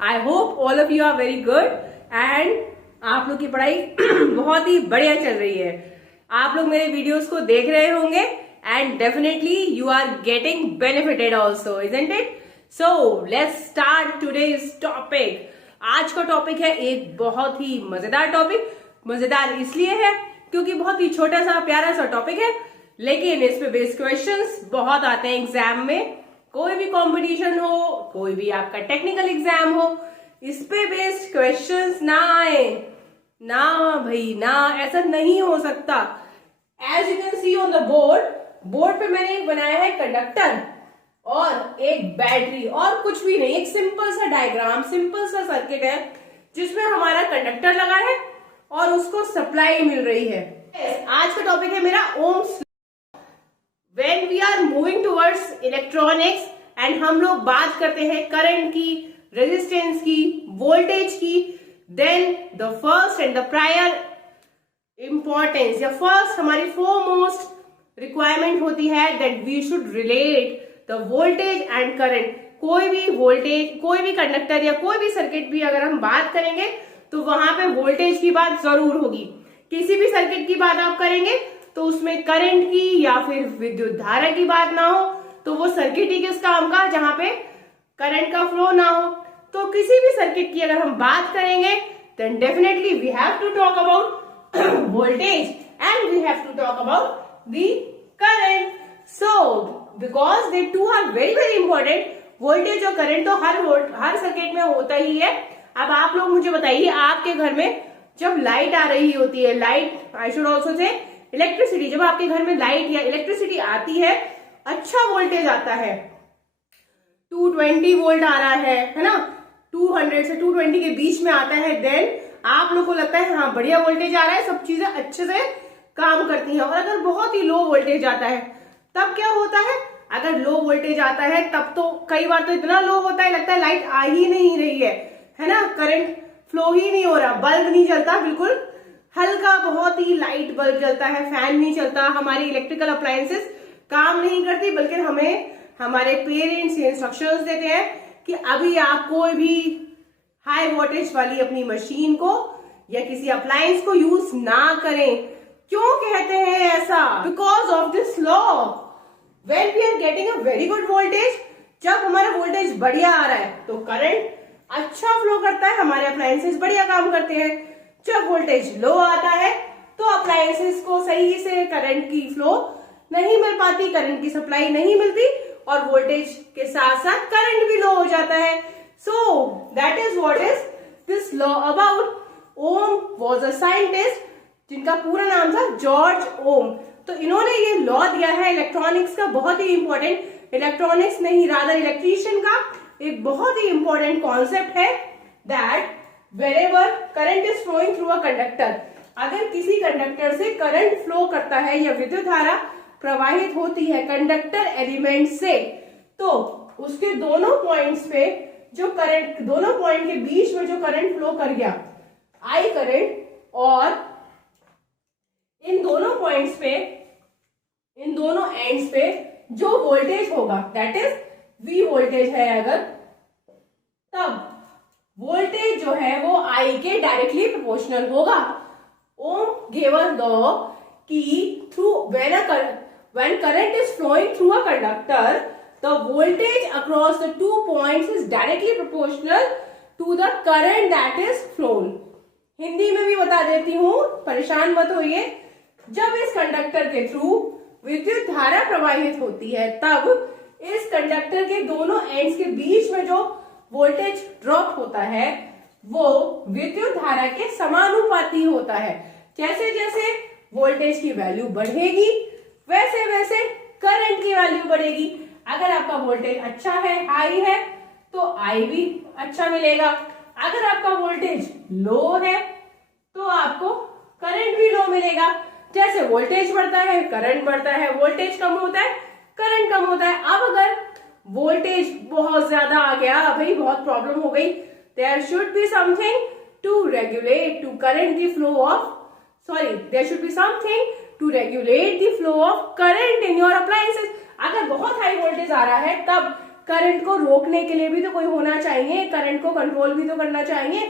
I hope all of you are very good and आप लोग की पढ़ाई बहुत ही बढ़िया चल रही है। आप लोग मेरे वीडियोस को देख रहे होंगे and definitely you are getting benefited also, isn't it? So let's start today's topic. आज का टॉपिक है एक बहुत ही मजेदार टॉपिक। मजेदार इसलिए है क्योंकि बहुत ही छोटा सा प्यारा सा टॉपिक है, लेकिन इस पे बेस्ड क्वेश्चंस बहुत आते हैं एग्जाम में। कोई भी कंपटीशन हो, कोई भी आपका टेक्निकल एग्जाम हो, इस पे बेस्ड क्वेश्चंस ना आए ना भाई ना, ऐसा नहीं हो सकता। As you can see on the board पे मैंने एक बनाया है कंडक्टर और एक बैटरी और कुछ भी नहीं, एक सिंपल सा डायग्राम, सिंपल सा सर्किट है जिसमें हमारा कंडक्टर लगा है और उसको सप्लाई मिल रही है। आज का टॉपिक है मेरा ohms. When we are moving towards electronics and हम लोग बात करते हैं करंट की, रेजिस्टेंस की, वोल्टेज की, then the first and the prior importance या first हमारी foremost requirement होती है that we should relate the voltage and current। कोई भी वोल्टेज, कोई भी कंडक्टर या कोई भी सर्किट भी अगर हम बात करेंगे तो वहां पे वोल्टेज की बात जरूर होगी। किसी भी सर्किट की बात आप करेंगे तो उसमें करंट की या फिर विद्युत धारा की बात ना हो तो वो सर्किट ही किस काम का, जहां पे करंट का फ्लो ना हो। तो किसी भी सर्किट की अगर हम बात करेंगे then definitely we have to talk about voltage and we have to talk about the current. So because they too are very very important. Voltage और करंट तो हर सर्किट में होता ही है। अब आप लोग मुझे बताइए, आपके घर में जब लाइट आ रही होती है, light I should also say electricity, जब आपके घर में लाइट या इलेक्ट्रिसिटी आती है, अच्छा वोल्टेज आता है, 220 वोल्ट आ रहा है ना, 200 से 220 के बीच में आता है, देन आप लोग को लगता है हाँ बढ़िया वोल्टेज आ रहा है, सब चीजें अच्छे से काम करती हैं। और अगर बहुत ही लो वोल्टेज आता है तब क्या होता है? अगर लो वोल्टेज आता है तब तो कई बार तो इतना लो होता है लगता है लाइट आ ही नहीं रही है ना, करंट फ्लो ही नहीं हो रहा, बल्ब नहीं जलता, बिल्कुल हल्का बहुत ही लाइट बल्ब जलता है, फैन नहीं चलता, हमारी इलेक्ट्रिकल अप्लायंसेस काम नहीं करती, बल्कि हमें हमारे पेरेंट्स इंस्ट्रक्शंस देते हैं कि अभी आप कोई भी हाई वोल्टेज वाली अपनी मशीन को या किसी अप्लायंस को यूज ना करें। क्यों कहते हैं ऐसा? Because of this law, when we are getting a very good voltage, जब हमारा वोल्टेज बढ़िया आ रहा है तो करंट अच्छा फ्लो करता है, हमारे अप्लायंसेस बढ़िया काम करते हैं। जब वोल्टेज लो आता है तो अप्लायंसेस को सही से करंट की फ्लो नहीं मिल पाती, करंट की सप्लाई नहीं मिलती और वोल्टेज के साथ साथ करंट भी लो हो जाता है। So that is what is this law about. Ohm was a scientist जिनका पूरा नाम था जॉर्ज ओम। तो इन्होंने ये लॉ दिया है इलेक्ट्रॉनिक्स का, बहुत ही इंपॉर्टेंट, इलेक्ट्रॉनिक्स नहीं रादर इलेक्ट्रीशियन का एक बहुत ही इंपॉर्टेंट कॉन्सेप्ट है that wherever current is flowing through a conductor, अगर किसी कंडक्टर से करंट फ्लो करता है या विद्युत धारा प्रवाहित होती है कंडक्टर एलिमेंट से, तो उसके दोनों पॉइंट्स पे जो करंट, दोनों पॉइंट के बीच में जो करंट फ्लो कर गया, आई करंट, और इन दोनों पॉइंट्स पे, इन दोनों एंड्स पे जो वोल्टेज होगा दैट इज V वोल्टेज है, अगर तब वोल्टेज जो है वो I के डायरेक्टली प्रोपोर्शनल होगा। ओम gave us law कि through when current is flowing through a conductor, the voltage across the two points is directly proportional to the current that is flown। Hindi में भी बता देती हूँ, परेशान मत होइए। जब इस कंडक्टर के थ्रू विद्युत धारा प्रवाहित होती है तब इस कंडक्टर के दोनों एंड्स के बीच में जो वोल्टेज ड्रॉप होता है वो विद्युत धारा के समानुपाती होता है। जैसे जैसे वोल्टेज की वैल्यू बढ़ेगी वैसे वैसे करंट की वैल्यू बढ़ेगी। अगर आपका वोल्टेज अच्छा है, हाई है, तो आई भी अच्छा मिलेगा। अगर आपका वोल्टेज लो है तो आपको करंट भी लो मिलेगा। जैसे वोल्टेज बढ़ता है करंट बढ़ता है, वोल्टेज कम होता है करंट कम होता है। अब अगर वोल्टेज बहुत ज्यादा आ गया, भाई बहुत प्रॉब्लम हो गई, there should be something to regulate to current the flow of, sorry there should be something to regulate the flow of current in your appliances. अगर बहुत हाई वोल्टेज आ रहा है तब करंट को रोकने के लिए भी तो कोई होना चाहिए, करंट को कंट्रोल भी तो करना चाहिए।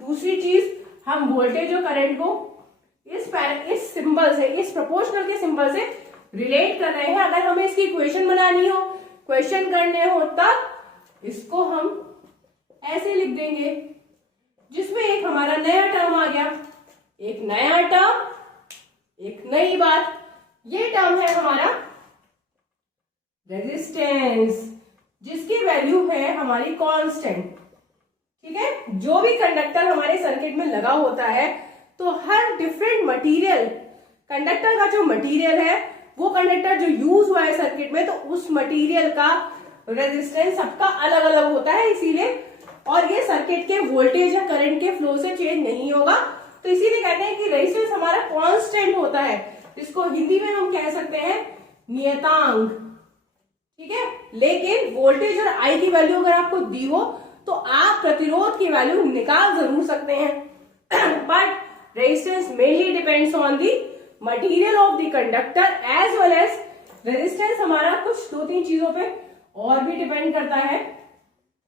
दूसरी चीज, हम वोल्टेज और करंट को इस सिंबल से, इस प्रोपोर्शनल के सिंबल से रिलेट कर रहे हैं। अगर हमें इसकी इक्वेशन बनानी हो, क्वेश्चन करने हो, तब इसको हम ऐसे लिख देंगे, जिसमें एक हमारा नया टर्म आ गया, एक नया टर्म, एक नई बात। ये टर्म है हमारा रेजिस्टेंस, जिसकी वैल्यू है हमारी कांस्टेंट। ठीक है, जो भी कंडक्टर हमारे सर्किट में लगा होता है, तो हर डिफरेंट मटेरियल, कंडक्टर का जो मटेरियल है, वो कंडक्टर जो यूज हुआ है सर्किट में, तो उस मटेरियल का रेजिस्टेंस सबका अलग अलग होता है, इसीलिए। और ये सर्किट के वोल्टेज या करंट के फ्लो से चेंज नहीं होगा, तो इसीलिए कहते हैं कि रेजिस्टेंस हमारा कांस्टेंट होता है, जिसको हिंदी में हम कह सकते हैं नियतांक। ठीक है, लेकिन वोल्टेज और आई की वैल्यू अगर आपको दी हो, तो आप प्रतिरोध की वैल्यू निकाल जरूर सकते हैं। But resistance mainly depends on the material of the conductor as well as resistance हमारा कुछ 2-3 चीजों पे और भी डिपेंड करता है,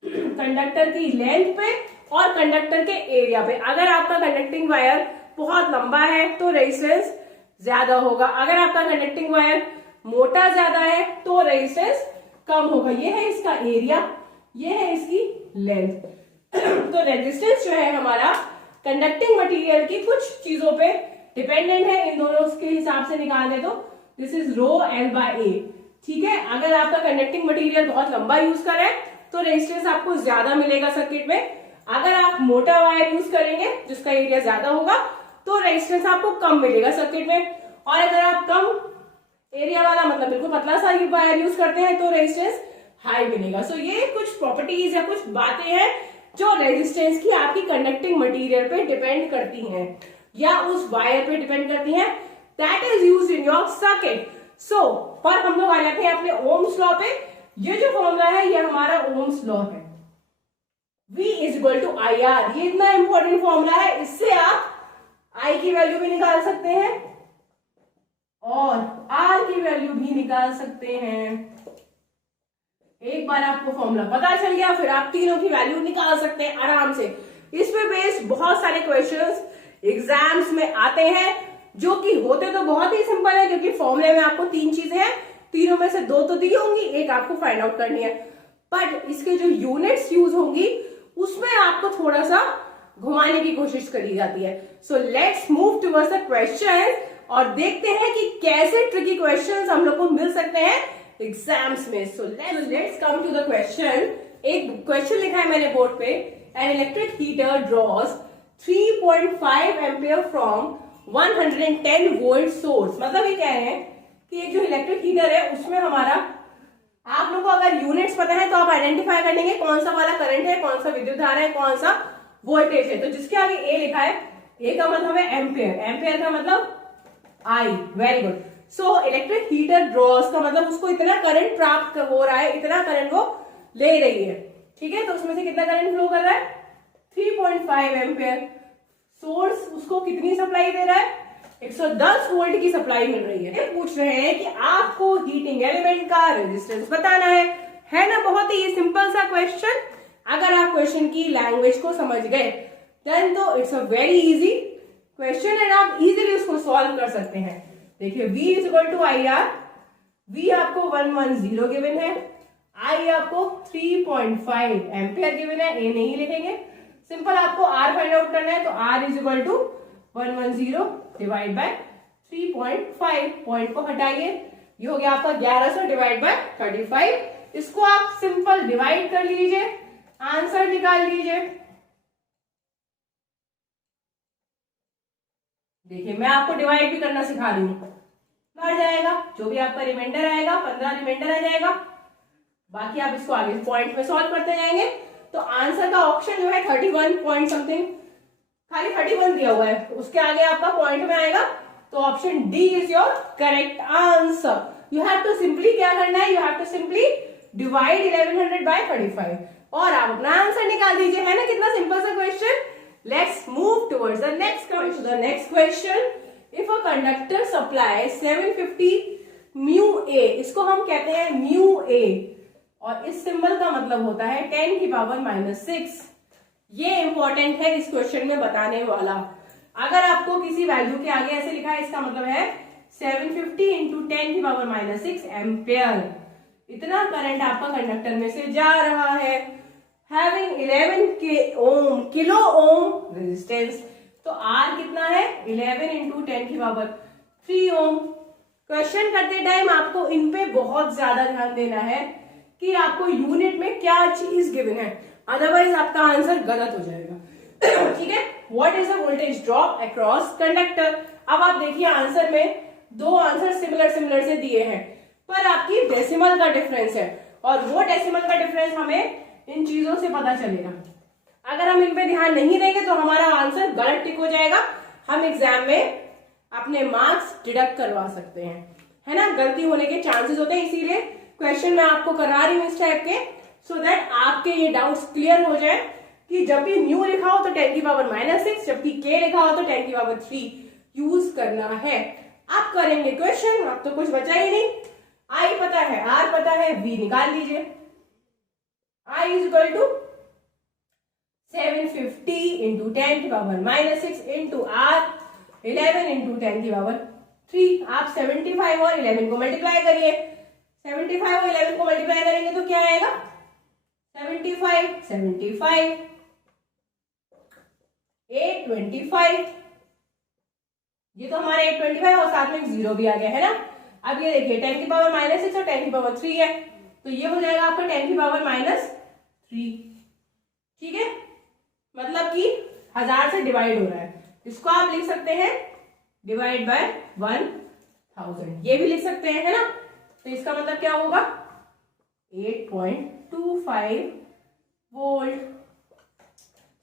कंडक्टर की लेंथ पे और कंडक्टर के एरिया पे। अगर आपका कंडक्टिंग वायर बहुत लंबा है तो रेजिस्टेंस ज्यादा होगा, अगर आपका कंडक्टिंग वायर मोटा ज्यादा है तो रेजिस्टेंस कम होगा। ये है इसका एरिया, ये है इसकी लेंथ। तो रेजिस्टेंस जो है हमारा कंडक्टिंग मटेरियल की कुछ चीजों पे डिपेंडेंट है। इन दोनों के हिसाब से निकाल दे तो this is rho l by a. ठीक है, अगर आपका कंडक्टिंग मटेरियल बहुत लंबा यूज कर रहे हैं तो रेजिस्टेंस आपको ज्यादा मिलेगा सर्किट में। अगर आप मोटा वायर यूज करेंगे जिसका एरिया ज्यादा होगा तो रेजिस्टेंस आपको कम मिलेगा सर्किट में। और अगर आप कम एरिया वाला, मतलब बिल्कुल पतला सा वायर यूज करते हैं, तो रेजिस्टेंस हाई मिलेगा। सो ये कुछ प्रॉपर्टीज या कुछ बातें हैं जो रेजिस्टेंस की आपकी कंडक्टिंग मटेरियल पे डिपेंड करती हैं या उस वायर पे डिपेंड करती हैं, that is used in your circuit. So पर हम लोग आ जाते हैं अपने ओम्स लॉ पे। ये जो फॉर्मूला है ये हमारा ओम्स लॉ है, V is equal to I R. ये इतना इंपॉर्टेंट फॉर्मूला है, इससे आप I की वैल्यू भी निकाल सकते हैं और R की वैल्यू भी निकाल सकते हैं। एक बार आपको फॉर्मूला पता चल गया, फिर आप तीनों की वैल्यू निकाल सकते हैं आराम से। इस पे बेस्ड बहुत सारे क्वेश्चंस एग्जाम्स में आते हैं, जो कि होते तो बहुत ही सिंपल है, क्योंकि फॉर्मूले में आपको 3 चीजें हैं, तीनों में से 2 तो दी होंगी, एक आपको फाइंड आउट करनी है। बट इसके जो यूनिट्स यूज होंगी उसमें आपको थोड़ा सा घुमाने की कोशिश करी जाती है। So let's move towards the question और देखते हैं कि कैसे ट्रिकी क्वेश्चंस हम लोग को मिल सकते हैं एग्जाम्स में। So let's come to the question. एक क्वेश्चन लिखा है मैंने बोर्ड पे, an electric heater draws 3.5 ampere from 110 volt source. मतलब ये कह रहे हैं कि एक जो इलेक्ट्रिक हीटर है उसमें हमारा, आप लोगों को अगर यूनिट्स पता है तो आप आइडेंटिफाई कर लेंगे कौन सा वाला करंट है, कौन सा विद्युत धारा है, कौन सा वोल्टेज है। तो जिसके आगे ए लिखा है, ए का मतलब है एम्पियर, एम्पियर का मतलब I. Very good. So electric heater draws का मतलब उसको इतना करंट प्राप्त हो रहा है, इतना करंट वो ले रही है। ठीक है, तो उसमें से कितना करंट फ्लो कर रहा है? 3.5 एम्पियर। सोर्स उसको कितनी सप्लाई दे रहा है? 110 वोल्ट की सप्लाई मिल रही है। पूछ रहे हैं कि आपको हीटिंग एलिमेंट का रेजिस्टेंस बताना है ना? बहुत ही सिंपल सा क्वेश्चन। अगर आप क्वेश्चन की लैंग्वेज को समझ गए देन तो it's a very easy question and आप इजीली उसको सॉल्व कर सकते हैं। देखिए V is equal to I R. V आपको 110 गिवन है, I आपको 3.5 एम्पियर गिवन है, ए नहीं लिखेंगे। सिंपल आपको R फाइंड आउट करना है, तो R is equal to 110 divide by 3.5। Point को हटाइए, ये हो गया आपका 1100 डिवाइड बाय 35। इसको आप सिंपल डिवाइड कर लीजिए, आंसर निकाल लीजिए। देखिए मैं आपको डिवाइड भी करना सिखा रही हूं। बढ़ जाएगा, जो भी आपका रिमाइंडर आएगा 15 रिमाइंडर आ जाएगा, बाकी आप इसको आगे पॉइंट में सॉल्व करते जाएंगे। तो आंसर का ऑप्शन जो है 31 पॉइंट समथिंग, खाली 31 दिया हुआ है, उसके आगे आपका पॉइंट में आएगा, तो option D is your correct answer. You have to simply क्या करना है, you have to simply divide 1100 by 35 और आप अपना आंसर निकाल दीजिए। है ना कितना सिंपल सा question. Let's move towards the next question. The next question, if a conductor supply 750 mu A, इसको हम कहते हैं म्यू ए, और इस सिंबल का मतलब होता है 10 की पावर -6। ये इंपॉर्टेंट है इस क्वेश्चन में बताने वाला। अगर आपको किसी वैल्यू के आगे ऐसे लिखा है, इसका मतलब है 750 इंटू 10 की पावर -6 एम्पेयर। इतना करंट आपका कंडक्टर में से जा रहा है। हैविंग 11 किलो ओम रेजिस्टेंस, तो आर कितना है 11 इंटू 10 की पावर 3 ओम। क्वेश्चन करते टाइम आपको इन पे बहुत ज्यादा ध्यान देना है कि आपको यूनिट में क्या चीज गिवन है, अदरवाइज आपका आंसर गलत हो जाएगा। ठीक है, what is the voltage drop across conductor. अब आप देखिए आंसर में दो आंसर सिमिलर से दिए हैं, पर आपकी डेसिमल का डिफरेंस है, और वो डेसिमल का डिफरेंस हमें इन चीजों से पता चलेगा। अगर हम इन पे ध्यान नहीं देंगे तो हमारा आंसर गलत टिक हो जाएगा, हम एग्जाम में अपने मार्क्स डिडक्ट करवा सकते हैं, है ना, गलती होने के चांसेस होते हैं। इसीलिए क्वेश्चन मैं आपको करा रही हूं इस टाइप के, सो दैट आपके ये डाउट्स क्लियर हो जाए कि जब भी न्यू लिखा हो तो 10 की पावर -6, जबकि के लिखा हो तो 10 की पावर 3 यूज करना है। आप करेंगे क्वेश्चन, अब तो कुछ बचा ही नहीं। आई पता है, आर पता है, वी निकाल लीजिए। I is equal to 750 into 10 की पावर -6 इंटू आर 11 इंटू 10 की पावर 3। आप 75 और 11 को मल्टीप्लाई करिए। 75 और 11 को मल्टीप्लाई करेंगे तो क्या आएगा 75 825। ये तो हमारे 825 और साथ में 0 भी आ गया है ना। अब ये देखिए 10 की पावर -6 और 10 की पावर 3 है, तो ये हो जाएगा आपका 10 की पावर -3। ठीक है, मतलब कि 1000 से डिवाइड हो रहा है, इसको आप लिख सकते हैं डिवाइड बाय 1000, ये भी लिख सकते हैं, है ना। तो इसका मतलब क्या होगा 8.25 volt.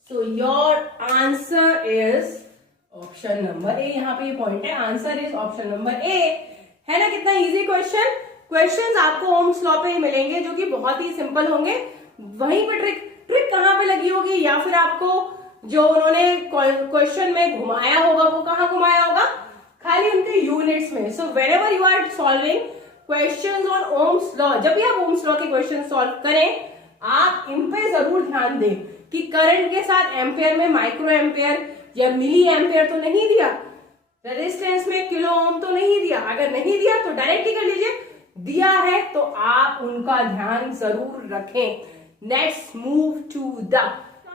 So your answer is option number A. यहाँ पे ये पॉइंट है, answer is option number A, है ना। कितना इजी क्वेश्चन। क्वेश्चंस आपको ओम्स लॉ पे ही मिलेंगे जो कि बहुत ही सिंपल होंगे। वहीं पे ट्रिक कहाँ पे लगी होगी, या फिर आपको जो उन्होंने क्वेश्चन में घुमाया होगा वो कहाँ घुमाया होगा, खाली उनके यूनिट्स में। So whenever you are solving questions on Ohm's law, जब भी आप ओम्स लॉ के क्वेश्चन सॉल्व करें, आप इन पे जरूर ध्यान दें कि करंट के साथ एम्पेयर में माइक्रो एम्पेयर या मिली एम्पेयर तो नहीं दिया, रेजिस्टेंस में किलो ओम तो नहीं दिया। अगर नहीं दिया तो डायरेक्टली कर लीजिए, दिया है तो आप उनका ध्यान जरूर रखें। Next move to the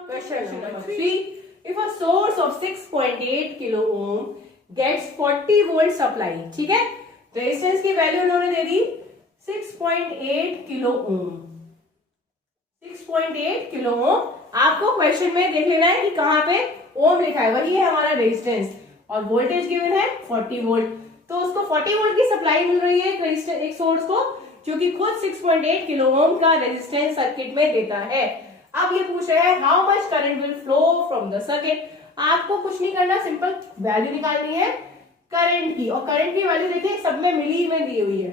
question number 3। If a source of 6.8 kilo ohm gets 40 volt supply, ठीक है, रेजिस्टेंस की वैल्यू उन्होंने दे दी 6.8 किलो ओम। 6.8 किलो ओम आपको क्वेश्चन में देख लेना है कि कहां पे ओम लिखा है, वही है हमारा रेजिस्टेंस, और वोल्टेज गिवन है 40 वोल्ट। तो उसको 40 वोल्ट की सप्लाई मिल रही है एक सोर्स को, जो कि खुद 6.8 किलो ओम का रेजिस्टेंस सर्किट में देता है। अब ये पूछ रहा है how much current will flow from the circuit. आपको कुछ नहीं करना, सिंपल वैल्यू निकालनी है करंट की, और करंट की वैल्यू देखिए सब में मिली में दी हुई है।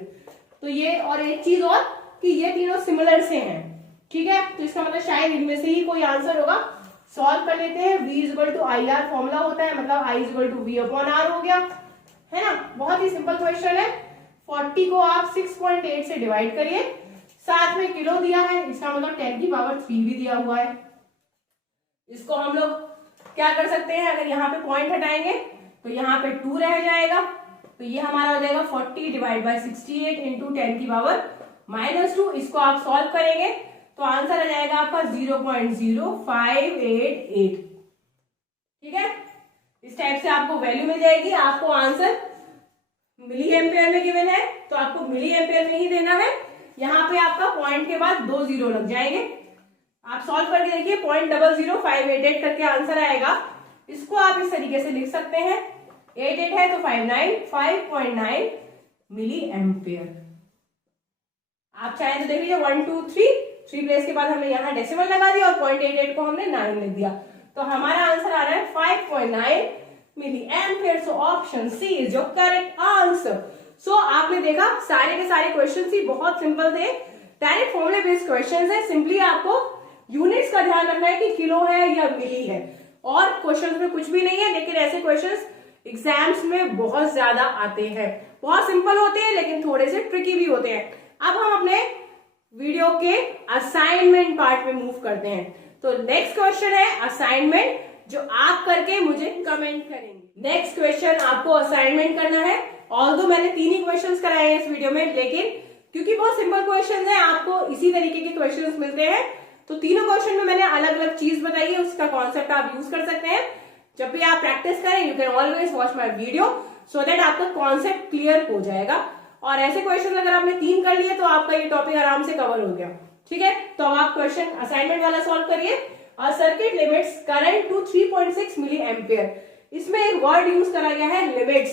तो ये, और एक चीज और कि ये तीनों सिमिलर से हैं, ठीक है, तो इसका मतलब शायद इनमें से ही कोई आंसर होगा। सॉल्व कर लेते हैं। V equal to I R formula होता है, मतलब I equal to V upon R हो गया, है ना। बहुत ही सिंपल क्वेश्चन है। 40 को आप 6.8 से डिवाइड करिए, साथ में किलो दिया है, इसका मतलब 10 की पावर 3 भी दिया हुआ है। इसको हम लोग क्या कर सकते हैं, अगर यहाँ पे पॉइंट हटाएंगे तो यहाँ पे 2 रह जाएगा, तो ये हमारा हो जाएगा 40 डिवाइड बाय 68 इंटू 10 की पावर -2। इसको आप सॉल्व करेंगे तो आंसर आ जाएगा आपका 0.0588। ठीक है, इस टाइप से आपको वैल्यू मिल जाएगी। आपको आंसर मिली एम्पेयर में गिवन है तो आपको मिली एम्पेयर में ही देना है। यहाँ पे आपका पॉइंट के बाद 2 जीरो लग जाएंगे। आप सॉल्व करके देखिए 0.00588 करके आंसर आएगा। इसको आप इस तरीके से लिख सकते हैं, 88 है तो 5.9 मिली एम्पेयर। आप चाहे तो देख लीजिए 1 2 3 प्लेस के बाद हमने यहाँ डेसिमल लगा दिया और 0.88 को हमने 9 लिख दिया, तो हमारा आंसर आ रहा है 5.9 milliampere. So option C is your correct answer. So आपने देखा सारे के सारे क्वेश्चन ही बहुत सिंपल थे, डायरेक्ट फॉर्मूले बेस्ड क्वेश्चन है। सिंपली आपको यूनिट्स का ध्यान रखना है कि किलो है या मिली है, और क्वेश्चन में कुछ भी नहीं है। लेकिन ऐसे क्वेश्चन एग्जाम्स में बहुत ज्यादा आते हैं, बहुत सिंपल होते हैं लेकिन थोड़े से ट्रिकी भी होते हैं। अब हम अपने वीडियो के असाइनमेंट पार्ट में मूव करते हैं। तो नेक्स्ट क्वेश्चन है असाइनमेंट, जो आप करके मुझे कमेंट करेंगे। नेक्स्ट क्वेश्चन आपको असाइनमेंट करना है। ऑल्दो मैंने 3 ही क्वेश्चंस कराए हैं इस वीडियो में, लेकिन क्योंकि बहुत सिंपल क्वेश्चंस हैं, आपको इसी तरीके के क्वेश्चंस मिलते हैं, तो तीनों क्वेश्चन में मैंने अलग अलग चीज बताई है, उसका कॉन्सेप्ट आप यूज कर सकते हैं। जब भी आप प्रैक्टिस करें, you can always watch my video so that आपका कॉन्सेप्ट क्लियर हो जाएगा। और ऐसे क्वेश्चन अगर आपने 3 कर लिए तो आपका ये टॉपिक आराम से कवर हो गया। ठीक है, तो अब आप क्वेश्चन असाइनमेंट वाला सॉल्व करिए। A circuit limits current to 3.6 milli ampere. इसमें एक वर्ड यूज करा गया है लिमिट्स।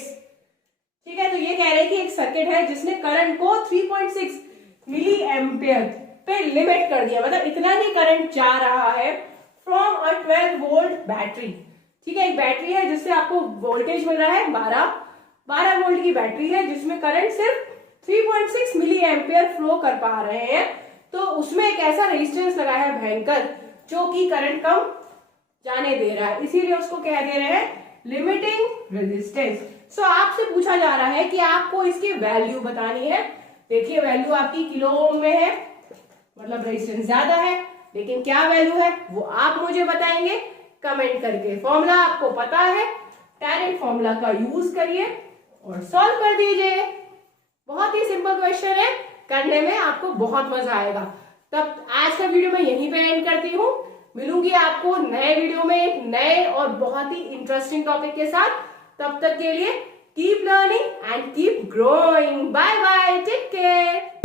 ठीक है, तो ये कह रहे हैं कि एक सर्किट है जिसने करंट को 3.6 मिली एम्पियर पे लिमिट कर दिया, मतलब इतना ही करंट जा रहा है फ्रॉम अ 12 वोल्ट बैटरी। ठीक है, एक बैटरी है जिससे आपको वोल्टेज मिल रहा है 12 वोल्ट की बैटरी है, जिसमें करंट सिर्फ 3.6 मिली एम्पियर फ्लो कर पा रहे हैं। तो उसमें एक ऐसा रेजिस्टेंस लगा है भयंकर, जो कि करंट कम जाने दे रहा है, इसीलिए उसको कह दे रहे हैं लिमिटिंग रेजिस्टेंस। सो आपसे पूछा जा रहा है कि आपको इसकी वैल्यू बतानी है। देखिए वैल्यू आपकी किलो ओम में है, मतलब रेजिस्टेंस ज्यादा है, लेकिन क्या वैल्यू है वो आप मुझे बताएंगे कमेंट करके। फॉर्मूला आपको पता है, डायरेक्ट फॉर्मूला का यूज करिए और सॉल्व कर दीजिए। बहुत ही सिंपल क्वेश्चन है, करने में आपको बहुत मजा आएगा। तब आज का वीडियो मैं यहीं पे एंड करती हूँ। मिलूंगी आपको नए वीडियो में एक नए और बहुत ही इंटरेस्टिंग टॉपिक के साथ। तब तक के लिए keep learning and keep growing. Bye bye, take care.